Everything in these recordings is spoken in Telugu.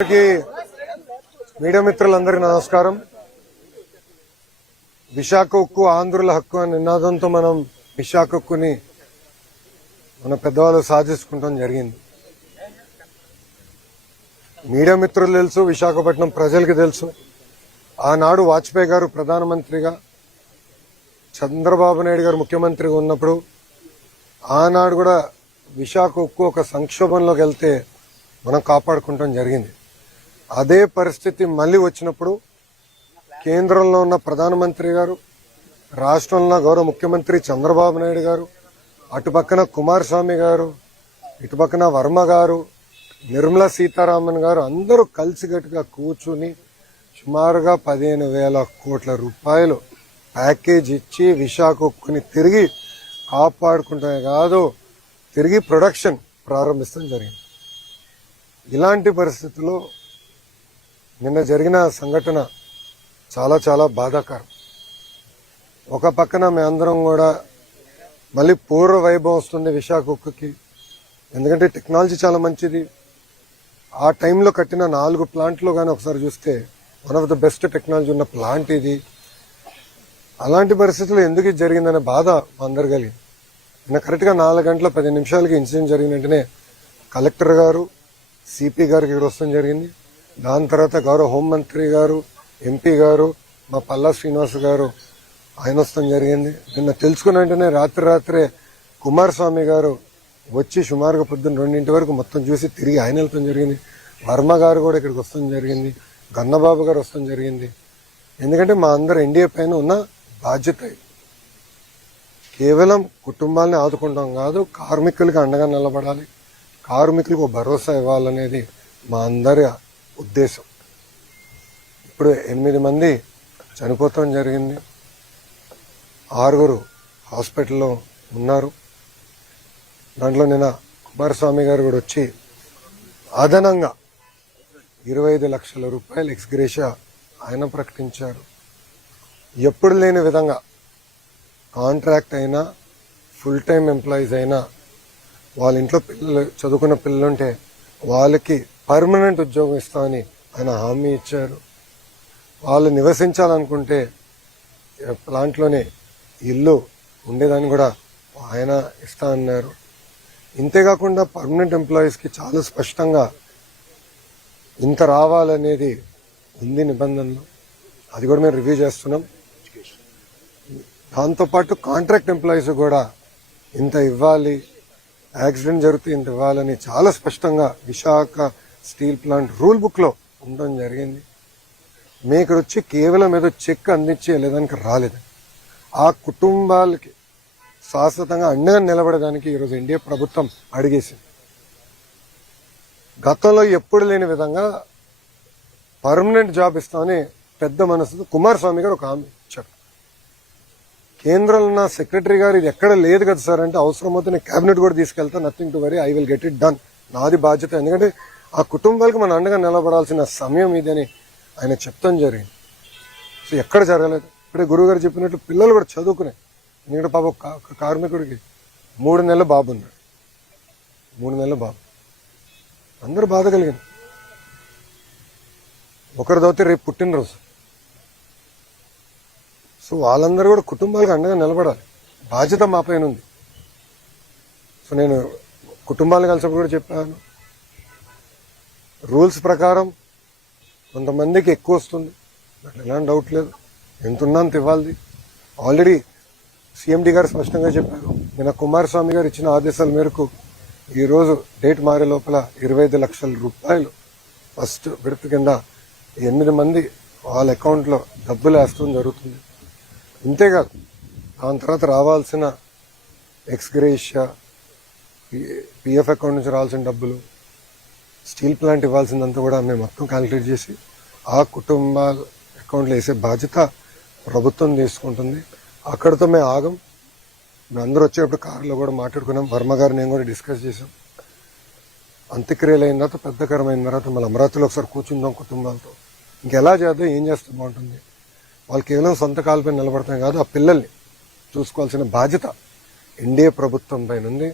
మీడియా మిత్రులందరికీ నమస్కారం. విశాఖ ఉక్కు ఆంధ్రుల హక్కు అనే నినాదంతో మనం విశాఖ ఉక్కుని మన పెద్దవాళ్ళు సాధించుకుంటాం జరిగింది. మీడియా మిత్రులు తెలుసు, విశాఖపట్నం ప్రజలకి తెలుసు. ఆనాడు వాజ్పేయి గారు ప్రధానమంత్రిగా, చంద్రబాబు నాయుడు గారు ముఖ్యమంత్రిగా ఉన్నప్పుడు ఆనాడు కూడా విశాఖ ఉక్కు ఒక సంక్షోభంలోకి వెళ్తే మనం కాపాడుకుంటాం జరిగింది. అదే పరిస్థితి మళ్లీ వచ్చినప్పుడు కేంద్రంలో ఉన్న ప్రధానమంత్రి గారు, రాష్ట్రంలో గౌరవ ముఖ్యమంత్రి చంద్రబాబు నాయుడు గారు, అటుపక్కన కుమారస్వామి గారు, ఇటుపక్కన వర్మ గారు, నిర్మలా సీతారామన్ గారు అందరూ కలిసికట్టుగా కూర్చుని సుమారుగా 15,000 కోట్ల రూపాయలు ప్యాకేజ్ ఇచ్చి విశాఖ ఉక్కుని తిరిగి కాపాడుకుంటమే కాదు, తిరిగి ప్రొడక్షన్ ప్రారంభిస్తాం జరిగింది. ఇలాంటి పరిస్థితుల్లో నిన్న జరిగిన సంఘటన చాలా చాలా బాధాకరం. ఒక పక్కన మేమందరం కూడా మళ్ళీ పూర్వ వైభవం వస్తుంది విశాఖ ఉక్కుకి. ఎందుకంటే టెక్నాలజీ చాలా మంచిది. ఆ టైంలో కట్టిన 4 ప్లాంట్లు కానీ ఒకసారి చూస్తే one of the best technology ఉన్న ప్లాంట్ ఇది. అలాంటి పరిస్థితుల్లో ఎందుకు ఇది జరిగిందనే బాధ అందరు కలిగింది. నిన్న కరెక్ట్గా 4 గంటల 10 నిమిషాలకి ఇన్సిడెంట్ జరిగిన వెంటనే కలెక్టర్ గారు, సిపి గారికి ఇక్కడ వస్తాం జరిగింది. దాని తర్వాత గౌరవ హోంమంత్రి గారు, ఎంపీ గారు, మా పల్లా శ్రీనివాస్ గారు ఆయన వస్తాం జరిగింది. నిన్న తెలుసుకున్న వెంటనే రాత్రే కుమారస్వామి గారు వచ్చి సుమారుగా పొద్దున్న 2 వరకు మొత్తం చూసి తిరిగి ఆయన వెళ్తాం జరిగింది. వర్మ గారు కూడా ఇక్కడికి వస్తాం జరిగింది. గన్నబాబు గారు వస్తాం జరిగింది. ఎందుకంటే మా అందరు ఎన్డీఏ పైన ఉన్న బాధ్యత కేవలం కుటుంబాలని ఆదుకుంటాం కాదు, కార్మికులకి అండగా నిలబడాలి, కార్మికులకు భరోసా ఇవ్వాలనేది మా అందరి ఉద్దేశం. ఇప్పుడు 8 మంది చనిపోతాం జరిగింది, 6 హాస్పిటల్లో ఉన్నారు. దాంట్లో నిన్న కుమారస్వామి గారు కూడా వచ్చి అదనంగా 25 లక్షల రూపాయలు ఎక్స్గ్రేషియా ఆయన ప్రకటించారు. ఎప్పుడు లేని విధంగా కాంట్రాక్ట్ అయినా, ఫుల్ టైం ఎంప్లాయీస్ అయినా, వాళ్ళ ఇంట్లో పిల్లలు చదువుకున్న పిల్లలుంటే వాళ్ళకి పర్మనెంట్ ఉద్యోగం ఇస్తామని ఆయన హామీ ఇచ్చారు. వాళ్ళు నివసించాలనుకుంటే ప్లాంట్లోనే ఇల్లు ఉండేదాన్ని కూడా ఆయన ఇస్తా అన్నారు. ఇంతేకాకుండా పర్మనెంట్ ఎంప్లాయీస్కి చాలా స్పష్టంగా ఇంత రావాలనేది ఉంది నిబంధనలు. అది కూడా మేము రివ్యూ చేస్తున్నాం. దాంతోపాటు కాంట్రాక్ట్ ఎంప్లాయీస్ కూడా ఇంత ఇవ్వాలి, యాక్సిడెంట్ జరిగితే ఇంత ఇవ్వాలని చాలా స్పష్టంగా Visakha steel plant rule book లో ఉండడం జరిగింది. మేము ఇక్కడ వచ్చి కేవలం ఏదో చెక్ అందించి వెళ్ళేదానికి రాలేదు. ఆ కుటుంబాలకి శాశ్వతంగా అండగా నిలబడడానికి ఈరోజు ఎన్డీఏ ప్రభుత్వం అడిగేసింది. గతంలో ఎప్పుడు లేని విధంగా పర్మనెంట్ జాబ్ ఇస్తామని పెద్ద మనసుతో కుమారస్వామి గారు ఒక హామీ ఇచ్చారు. కేంద్రంలో ఉన్న సెక్రటరీ గారు ఇది ఎక్కడ లేదు కదా సార్ అంటే, అవసరమైతే నేను కేబినెట్ కూడా తీసుకెళ్తా, nothing to worry, I will get it done, నాది బాధ్యత. ఎందుకంటే ఆ కుటుంబాలకు మన అండగా నిలబడాల్సిన సమయం ఇదని ఆయన చెప్తాం జరిగింది. సో ఎక్కడ జరగలేదు. ఇప్పుడే గురువు గారు చెప్పినట్టు పిల్లలు కూడా చదువుకునే. ఎందుకంటే పాప కార్మికుడికి 3 నెలల బాబు ఉన్నాడు. 3 నెలల బాబు అందరూ బాధ కలిగింది. ఒకరిదవుతే రేపు పుట్టినరోజు. సో వాళ్ళందరూ కూడా కుటుంబాలకు అండగా నిలబడాలి, బాధ్యత మా పైన ఉంది. సో నేను కుటుంబాలను కలిసినప్పుడు కూడా చెప్పాను, రూల్స్ ప్రకారం కొంతమందికి ఎక్కువ వస్తుంది, అట్లా ఎలాంటి డౌట్ లేదు, ఎంత ఉన్నా అంత ఇవ్వాలి. ఆల్రెడీ సీఎండీ గారు స్పష్టంగా చెప్పారు. నిన్న కుమారస్వామి గారు ఇచ్చిన ఆదేశాల మేరకు ఈరోజు డేట్ మారే లోపల 25 లక్షల రూపాయలు ఫస్ట్ విడత కింద 8 మంది వాళ్ళ అకౌంట్లో డబ్బులు వేస్తూ జరుగుతుంది. ఇంతేకాదు దాని తర్వాత రావాల్సిన ఎక్స్గ్రేషియా, పిఎఫ్ అకౌంట్ నుంచి రావాల్సిన డబ్బులు, స్టీల్ ప్లాంట్ ఇవ్వాల్సిందంతా కూడా మేము మొత్తం క్యాలిక్యులేట్ చేసి ఆ కుటుంబాల అకౌంట్లో వేసే బాధ్యత ప్రభుత్వం తీసుకుంటుంది. అక్కడితో మేము ఆగం. మేము అందరూ వచ్చేటప్పుడు కారులో కూడా మాట్లాడుకున్నాం. వర్మ గారు నేను కూడా డిస్కస్ చేసాం. అంత్యక్రియలు అయిన తర్వాత, పెద్దకరమైన తర్వాత మళ్ళీ అమరావతిలో ఒకసారి కూర్చుందాం కుటుంబాలతో. ఇంకెలా చేద్దాం, ఏం చేస్తే బాగుంటుంది. వాళ్ళు కేవలం సొంత కాళ్ళపై నిలబడతాం కాదు, ఆ పిల్లల్ని చూసుకోవాల్సిన బాధ్యత ఎన్డీఏ ప్రభుత్వం పైన ఉంది.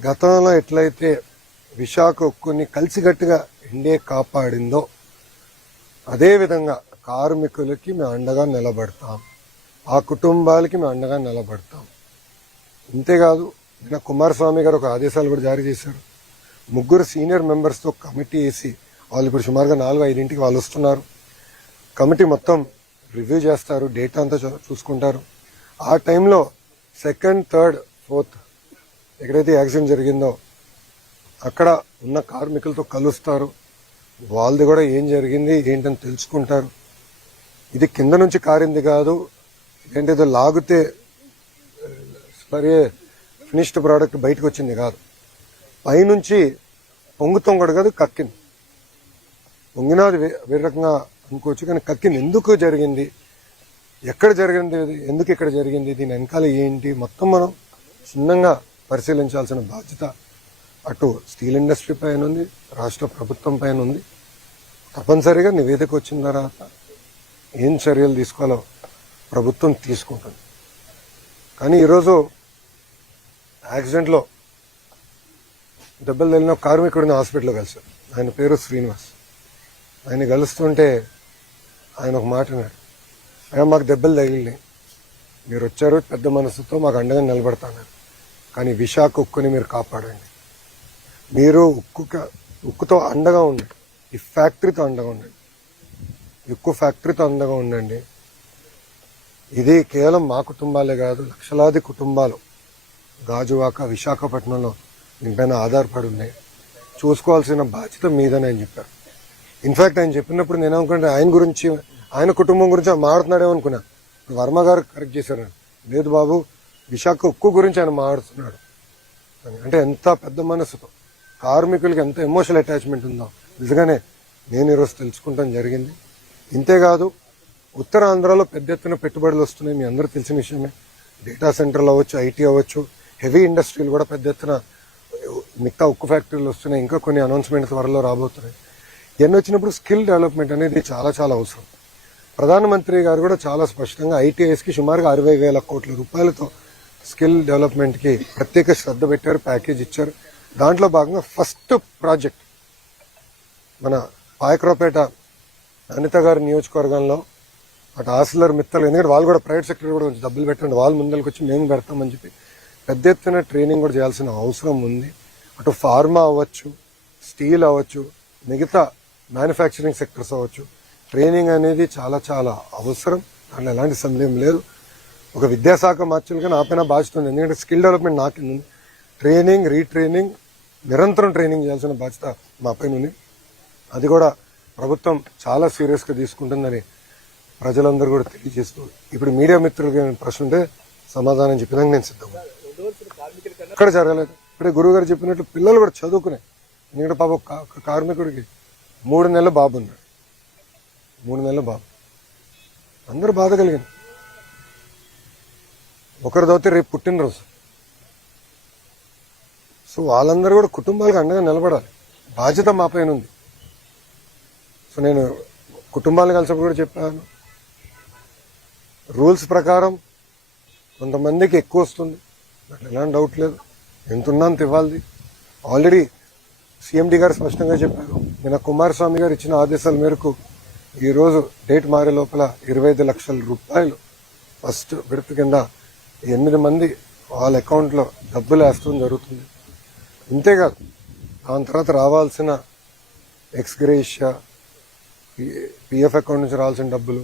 గతంలో ఎట్లయితే విశాఖ ఉక్కుని కలిసికట్టుగా ఎన్డీఏ కాపాడిందో అదేవిధంగా కార్మికులకి మేము అండగా నిలబడతాం, ఆ కుటుంబాలకి మేము అండగా నిలబడతాం. ఇంతేకాదు నిన్న కుమారస్వామి గారు ఒక ఆదేశాలు కూడా జారీ చేశారు. 3 సీనియర్ మెంబర్స్తో కమిటీ వేసి వాళ్ళు ఇప్పుడు సుమారుగా 4-5 వాళ్ళు వస్తున్నారు. కమిటీ మొత్తం రివ్యూ చేస్తారు, డేటా అంతా చూసుకుంటారు. ఆ టైంలో 2nd, 3rd, 4th ఎక్కడైతే యాక్సిడెంట్ జరిగిందో అక్కడ ఉన్న కార్మికులతో కలుస్తారు. వాళ్ళది కూడా ఏం జరిగింది ఏంటని తెలుసుకుంటారు. ఇది కింద నుంచి కారింది కాదు, ఏంటేదో లాగితే సరే ఫినిష్డ్ ప్రోడక్ట్ బయటకు వచ్చింది కాదు, పైనుంచి పొంగుతాం కూడా కాదు, కక్కింది. పొంగినది వేరే రకంగా అనుకోవచ్చు, కానీ కక్కింది. ఎందుకు జరిగింది, ఎక్కడ జరిగింది, ఎందుకు ఇక్కడ జరిగింది, దీని వెనకాల ఏంటి మొత్తం మనం క్షుణ్ణంగా పరిశీలించాల్సిన బాధ్యత అటు స్టీల్ ఇండస్ట్రీ పైన ఉంది, రాష్ట్ర ప్రభుత్వం పైన ఉంది. తప్పనిసరిగా నివేదిక వచ్చిన తర్వాత ఏం చర్యలు తీసుకోవాలో ప్రభుత్వం తీసుకుంటుంది. కానీ ఈరోజు యాక్సిడెంట్లో దెబ్బలు తగిలిన కార్మికుడిని హాస్పిటల్లో కలిశారు. ఆయన పేరు శ్రీనివాస్. ఆయన కలుస్తుంటే ఆయన ఒక మాట అన్నాడు, అయ్యా మాకు దెబ్బలు తగిలినాయి, మీరు వచ్చారు పెద్ద మనసుతో మాకు అండగా నిలబడతాన్నారు, కానీ విశాఖ ఉక్కుని మీరు కాపాడండి. మీరు ఉక్కుతో అండగా ఉండండి, ఈ ఫ్యాక్టరీతో అండగా ఉండండి, ఉక్కు ఫ్యాక్టరీతో అండగా ఉండండి. ఇది కేవలం మా కుటుంబాలే కాదు, లక్షలాది కుటుంబాలు గాజువాక విశాఖపట్నంలో దీనిపైన ఆధారపడి ఉన్నాయి. చూసుకోవాల్సిన బాధ్యత మీదని ఆయన చెప్పారు. ఇన్ఫాక్ట్ ఆయన చెప్పినప్పుడు నేను అనుకుంటే ఆయన గురించి, ఆయన కుటుంబం గురించి ఆయన మాట్లాడుతున్నాడేమో అనుకున్నా. వర్మ గారు కరెక్ట్ చేశారు, లేదు బాబు విశాఖ ఉక్కు గురించి ఆయన మాట్లాడుతున్నాడు అంటే ఎంత పెద్ద మనసుతో కార్మికులకి ఎంత ఎమోషనల్ అటాచ్మెంట్ ఉందో నిజంగానే నేను ఈరోజు తెలుసుకుంటాం జరిగింది. ఇంతేకాదు ఉత్తరాంధ్రలో పెద్ద ఎత్తున పెట్టుబడులు వస్తున్నాయి, మీ అందరూ తెలిసిన విషయమే. డేటా సెంటర్లు అవ్వచ్చు, ఐటీ అవ్వచ్చు, హెవీ ఇండస్ట్రీలు కూడా పెద్ద ఎత్తున మిగతా ఉక్కు ఫ్యాక్టరీలు వస్తున్నాయి. ఇంకా కొన్ని అనౌన్స్మెంట్ త్వరలో రాబోతున్నాయి. ఇవన్నీ వచ్చినప్పుడు స్కిల్ డెవలప్మెంట్ అనేది చాలా చాలా అవసరం. ప్రధానమంత్రి గారు కూడా చాలా స్పష్టంగా ఐటీఐస్కి సుమారుగా 60,000 కోట్ల రూపాయలతో స్కిల్ డెవలప్మెంట్కి ప్రత్యేక శ్రద్ధ పెట్టారు, ప్యాకేజ్ ఇచ్చారు. దాంట్లో భాగంగా ఫస్ట్ ప్రాజెక్ట్ మన పాయక్రావుపేట అనిత గారి నియోజకవర్గంలో అటు ఆసిలర్ మిత్తలు, ఎందుకంటే వాళ్ళు కూడా ప్రైవేట్ సెక్టర్ కూడా కొంచెం డబ్బులు పెట్టండి, వాళ్ళు ముందరికి వచ్చి మేము పెడతామని చెప్పి పెద్ద ఎత్తున ట్రైనింగ్ కూడా చేయాల్సిన అవసరం ఉంది. అటు ఫార్మా అవ్వచ్చు, స్టీల్ అవ్వచ్చు, మిగతా మ్యానుఫ్యాక్చరింగ్ సెక్టర్స్ అవ్వచ్చు, ట్రైనింగ్ అనేది చాలా చాలా అవసరం. దాంట్లో ఎలాంటి సందేహం లేదు. ఒక విద్యాశాఖ మార్చులుగా నా పైన బాధ్యత ఉంది, ఎందుకంటే స్కిల్ డెవలప్మెంట్ నాకు ఉంది. ట్రైనింగ్, రీట్రైనింగ్, నిరంతరం ట్రైనింగ్ చేయాల్సిన బాధ్యత మా పైన ఉంది. అది కూడా ప్రభుత్వం చాలా సీరియస్గా తీసుకుంటుందని ప్రజలందరూ కూడా తెలియజేస్తూ, ఇప్పుడు మీడియా మిత్రులకి ప్రశ్న ఉంటే సమాధానం చెప్పడానికి నేను సిద్ధంగా. ఎక్కడ జరగలేదు. ఇప్పుడే గురువు గారు చెప్పినట్లు పిల్లలు కూడా చదువుకునే, ఎందుకంటే పాప కార్మికుడికి 3 నెలల బాబు ఉన్నాడు, 3 నెలల బాబు. అందరూ బాధ కలిగింది. ఒకరి దోతే రేపు పుట్టినరోజు. సో వాళ్ళందరూ కూడా కుటుంబాలకు అండగా నిలబడాలి, బాధ్యత మా పైన ఉంది. సో నేను కుటుంబాలను కలిసినప్పుడు కూడా చెప్పాను, రూల్స్ ప్రకారం కొంతమందికి ఎక్కువ వస్తుంది, అట్లా ఎలాంటి డౌట్ లేదు, ఎంత ఉన్నా అంత ఇవ్వాలి. ఆల్రెడీ సీఎండీ గారు స్పష్టంగా చెప్పారు. నిన్న కుమారస్వామి గారు ఇచ్చిన ఆదేశాల మేరకు ఈరోజు డేట్ మారే లోపల 25 లక్షల రూపాయలు ఫస్ట్ విడత కింద 8 మంది వాళ్ళ అకౌంట్లో డబ్బులు వేస్తూ జరుగుతుంది. ఇంతేకాదు దాని తర్వాత రావాల్సిన ఎక్స్గ్రేషియా, పిఎఫ్ అకౌంట్ నుంచి రావాల్సిన డబ్బులు,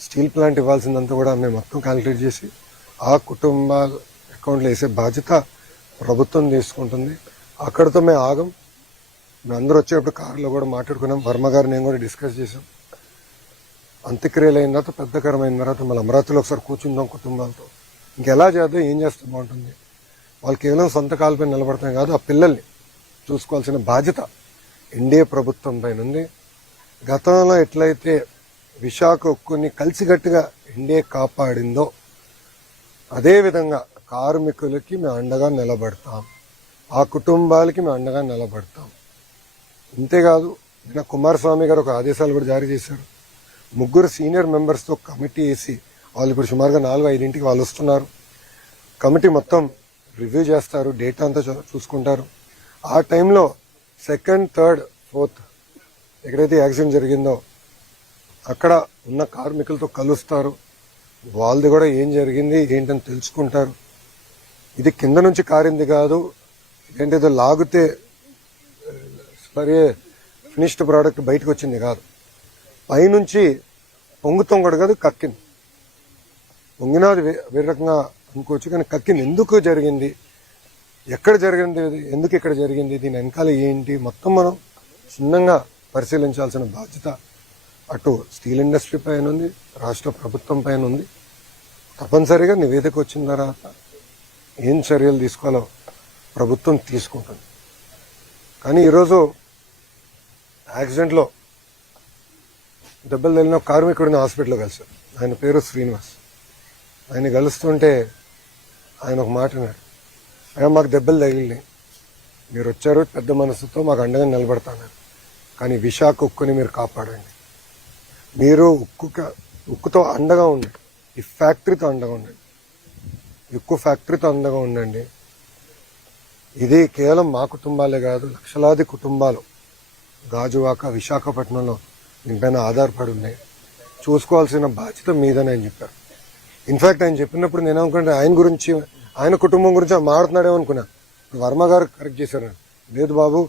స్టీల్ ప్లాంట్ ఇవ్వాల్సిందంతా కూడా మేము మొత్తం క్యాలిక్యులేట్ చేసి ఆ కుటుంబాల అకౌంట్లో వేసే బాధ్యత ప్రభుత్వం తీసుకుంటుంది. అక్కడితో మేము ఆగం. మేము అందరూ వచ్చేటప్పుడు కారులో కూడా మాట్లాడుకున్నాం, వర్మ గారు నేను కూడా డిస్కస్ చేసాం. అంత్యక్రియలు అయిన తర్వాత, పెద్దకరమైన తర్వాత మళ్ళీ అమరావతిలో ఒకసారి కూర్చుందాం కుటుంబాలతో, ఇంకెలా చేద్దాం, ఏం చేస్తే బాగుంటుంది. వాళ్ళు కేవలం సొంత కాళ్ళపై నిలబడతాం కాదు, ఆ పిల్లల్ని చూసుకోవాల్సిన బాధ్యత ఎన్డీఏ ప్రభుత్వం పైన ఉంది. గతంలో ఎట్లయితే విశాఖ ఉక్కుని కలిసికట్టుగా ఎన్డీఏ కాపాడిందో అదేవిధంగా కార్మికులకి మేము అండగా నిలబడతాం, ఆ కుటుంబాలకి మేము అండగా నిలబడతాం. ఇంతేకాదు నిన్న కుమారస్వామి గారు ఒక ఆదేశాలు కూడా జారీ చేశారు. 3 సీనియర్ మెంబర్స్తో కమిటీ వేసి వాళ్ళు ఇప్పుడు సుమారుగా 4-5 వాళ్ళు వస్తున్నారు. కమిటీ మొత్తం రివ్యూ చేస్తారు, డేటా అంతా చూసుకుంటారు. ఆ టైంలో 2nd, 3rd, 4th ఎక్కడైతే యాక్సిడెంట్ జరిగిందో అక్కడ ఉన్న కార్మికులతో కలుస్తారు, వాళ్ళది కూడా ఏం జరిగింది ఏంటని తెలుసుకుంటారు. ఇది కింద నుంచి కారింది కాదు, ఏంటేదో లాగితే సరే ఫినిష్డ్ ప్రోడక్ట్ బయటకు వచ్చింది కాదు, పైనుంచి పొంగుతాం కూడా కాదు, కక్కింది. పొంగినది వేరే రకంగా అనుకోవచ్చు, కానీ కక్కింది. ఎందుకు జరిగింది, ఎక్కడ జరిగింది, ఎందుకు ఇక్కడ జరిగింది, దీని వెనకాల ఏంటి, మొత్తం మనం క్షుణ్ణంగా పరిశీలించాల్సిన బాధ్యత అటు స్టీల్ ఇండస్ట్రీ పైన ఉంది, రాష్ట్ర ప్రభుత్వం పైన ఉంది. తప్పనిసరిగా నివేదిక వచ్చిన తర్వాత ఏం చర్యలు తీసుకోవాలో ప్రభుత్వం తీసుకుంటుంది. కానీ ఈరోజు యాక్సిడెంట్లో దెబ్బలు తగిలిన కార్మికుడిని హాస్పిటల్లో కలిశారు. ఆయన పేరు శ్రీనివాస్. ఆయన కలుస్తుంటే ఆయన ఒక మాట అన్నాడు, అయ్యా మాకు దెబ్బలు తగిలినాయి, మీరు వచ్చారు పెద్ద మనసుతో మాకు అండగా నిలబడతాన్నారు, కానీ విశాఖ ఉక్కుని మీరు కాపాడండి. మీరు ఉక్కుతో అండగా ఉండండి, ఈ ఫ్యాక్టరీతో అండగా ఉండండి, ఉక్కు ఫ్యాక్టరీతో అండగా ఉండండి. ఇది కేవలం మా కుటుంబాలే కాదు, లక్షలాది కుటుంబాలు గాజువాక విశాఖపట్నంలో దీనిపైన ఆధారపడి ఉన్నాయి. చూసుకోవాల్సిన బాధ్యత మీదని ఆయన చెప్పారు. ఇన్ఫాక్ట్ ఆయన చెప్పినప్పుడు నేను అనుకుంటే ఆయన గురించి, ఆయన కుటుంబం గురించి మాట్లాడుతున్నాడేమో అనుకున్నా. వర్మ గారు కరెక్ట్ చేశారు, లేదు బాబు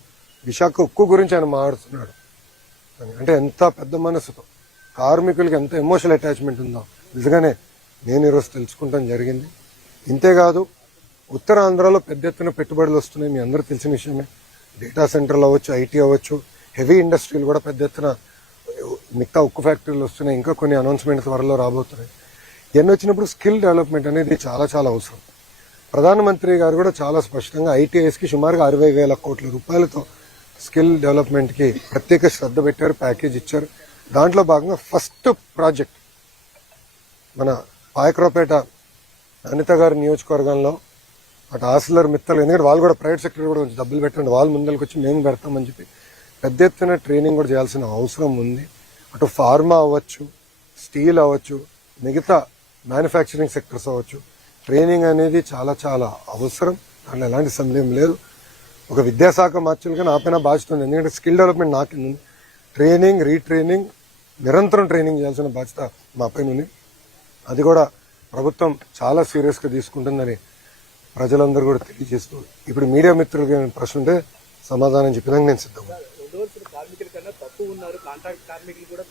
విశాఖ ఉక్కు గురించి ఆయన మాట్లాడుతున్నాడు. అంటే ఎంత పెద్ద మనసుతో కార్మికులకి ఎంత ఎమోషనల్ అటాచ్మెంట్ ఉందో నిజంగానే నేను ఈరోజు తెలుసుకుంటాం జరిగింది. ఇంతేకాదు ఉత్తరాంధ్రలో పెద్ద ఎత్తున పెట్టుబడులు వస్తున్నాయి, మీ అందరూ తెలిసిన విషయమే. డేటా సెంటర్లు అవ్వచ్చు, ఐటీ అవ్వచ్చు, హెవీ ఇండస్ట్రీలు కూడా పెద్ద ఎత్తున మిగతా ఉక్కు ఫ్యాక్టరీలు వస్తున్నాయి. ఇంకా కొన్ని అనౌన్స్మెంట్ త్వరలో రాబోతున్నాయి. ఇవన్నీ వచ్చినప్పుడు స్కిల్ డెవలప్మెంట్ అనేది చాలా చాలా అవసరం. ప్రధానమంత్రి గారు కూడా చాలా స్పష్టంగా ఐటీఐస్కి సుమారుగా 60,000 కోట్ల రూపాయలతో స్కిల్ డెవలప్మెంట్కి ప్రత్యేక శ్రద్ధ పెట్టారు, ప్యాకేజ్ ఇచ్చారు. దాంట్లో భాగంగా ఫస్ట్ ప్రాజెక్ట్ మన పాయకరావుపేట అనిత గారి నియోజకవర్గంలో అటు ఆసిలర్ మిత్తలు, ఎందుకంటే వాళ్ళు కూడా ప్రైవేట్ సెక్టర్ కూడా కొంచెం డబ్బులు పెట్టండి, వాళ్ళు ముందరికి వచ్చి మేము పెడతామని చెప్పి పెద్ద ఎత్తున ట్రైనింగ్ కూడా చేయాల్సిన అవసరం ఉంది. అటు ఫార్మా అవ్వచ్చు, స్టీల్ అవ్వచ్చు, మిగతా మ్యానుఫ్యాక్చరింగ్ సెక్టర్స్ అవ్వచ్చు, ట్రైనింగ్ అనేది చాలా చాలా అవసరం. దాంట్లో ఎలాంటి సందేహం లేదు. ఒక విద్యాశాఖ మార్చులుగా నా పైన బాధ్యత ఉంది, ఎందుకంటే స్కిల్ డెవలప్మెంట్ నా కింద ఉంది. ట్రైనింగ్, రీట్రైనింగ్, నిరంతరం ట్రైనింగ్ చేయాల్సిన బాధ్యత మా పైన ఉంది. అది కూడా ప్రభుత్వం చాలా సీరియస్గా తీసుకుంటుందని ప్రజలందరూ కూడా తెలియజేస్తూ, ఇప్పుడు మీడియా మిత్రులకి ప్రశ్న ఉంటే సమాధానం చెప్పడానికి నేను సిద్ధం. కార్మికుల కన్నా తక్కువ ఉన్నారు, కాంట్రాక్ట్ కార్మికులు కూడా